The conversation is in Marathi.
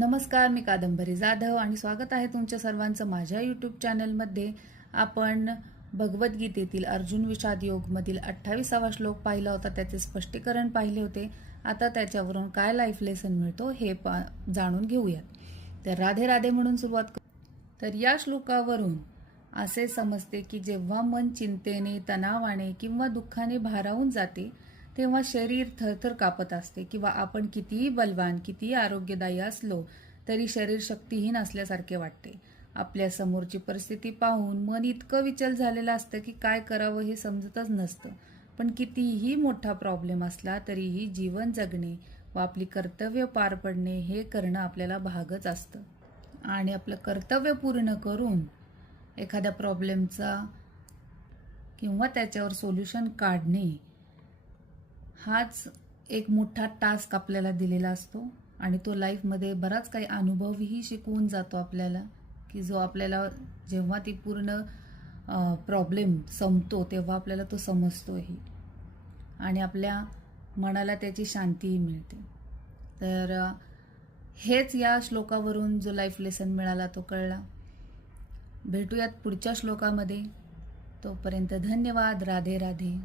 नमस्कार, मी कादंबरी जाधव आणि स्वागत आहे तुमच्या सर्वांचं माझ्या यूट्यूब चॅनलमध्ये. आपण भगवद्गीतेतील अर्जुन विषाद योगमधील 28वा श्लोक पाहिला होता, त्याचे स्पष्टीकरण पाहिले होते. आता त्याच्यावरून काय लाईफ लेसन मिळतो हे जाणून घेऊयात. तर राधे राधे म्हणून सुरुवात करू. तर या श्लोकावरून असे समजते की जेव्हा मन चिंतेने, तणावाने किंवा दुःखाने भारावून जाते तेव्हा शरीर थरथर कापत असते किंवा आपण कितीही बलवान, कितीही आरोग्यदायी असलो तरी शरीर शक्तिहीन असल्यासारखे वाटते. आपल्या समोरची परिस्थिती पाहून मन इतकं विचल झालेलं असतं की काय करावं हे समजतच नसतं. पण कितीही मोठा प्रॉब्लेम असला तरीही जीवन जगणे व आपली कर्तव्य पार पडणे हे करणं आपल्याला भागच असतं. आणि आपलं कर्तव्य पूर्ण करून एखाद्या प्रॉब्लेमचा किंवा त्याच्यावर सोल्युशन काढणे हाच एक मोठा टास्क आपल्याला दिलेला असतो. आणि तो लाईफमध्ये बराच काही अनुभवही शिकवून जातो आपल्याला, की जो आपल्याला जेव्हा ती पूर्ण प्रॉब्लेम संपतो तेव्हा आपल्याला तो समजतोही आणि आपल्या मनाला त्याची शांतीही मिळते. तर हेच या श्लोकावरून जो लाईफ लेसन मिळाला तो कळला. भेटूयात पुढच्या श्लोकामध्ये. तोपर्यंत धन्यवाद. राधे राधे.